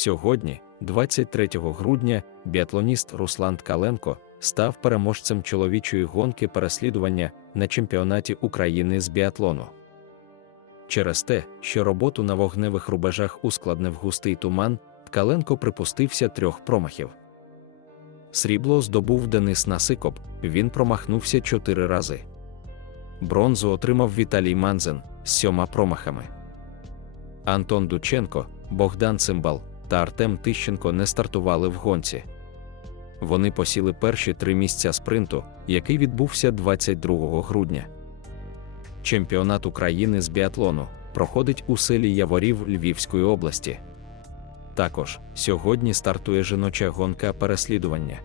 Сьогодні, 23 грудня, біатлоніст Руслан Ткаленко став переможцем чоловічої гонки переслідування на чемпіонаті України з біатлону. Через те, що роботу на вогневих рубежах ускладнив густий туман, Ткаленко припустився трьох промахів. Срібло здобув Денис Насикоп, він промахнувся чотири рази. Бронзу отримав Віталій Манзен з сьома промахами. Антон Дученко, Богдан Цимбал та Артем Тищенко не стартували в гонці. Вони посіли перші три місця спринту, який відбувся 22 грудня. Чемпіонат України з біатлону проходить у селі Яворів Львівської області. Також сьогодні стартує жіноча гонка переслідування.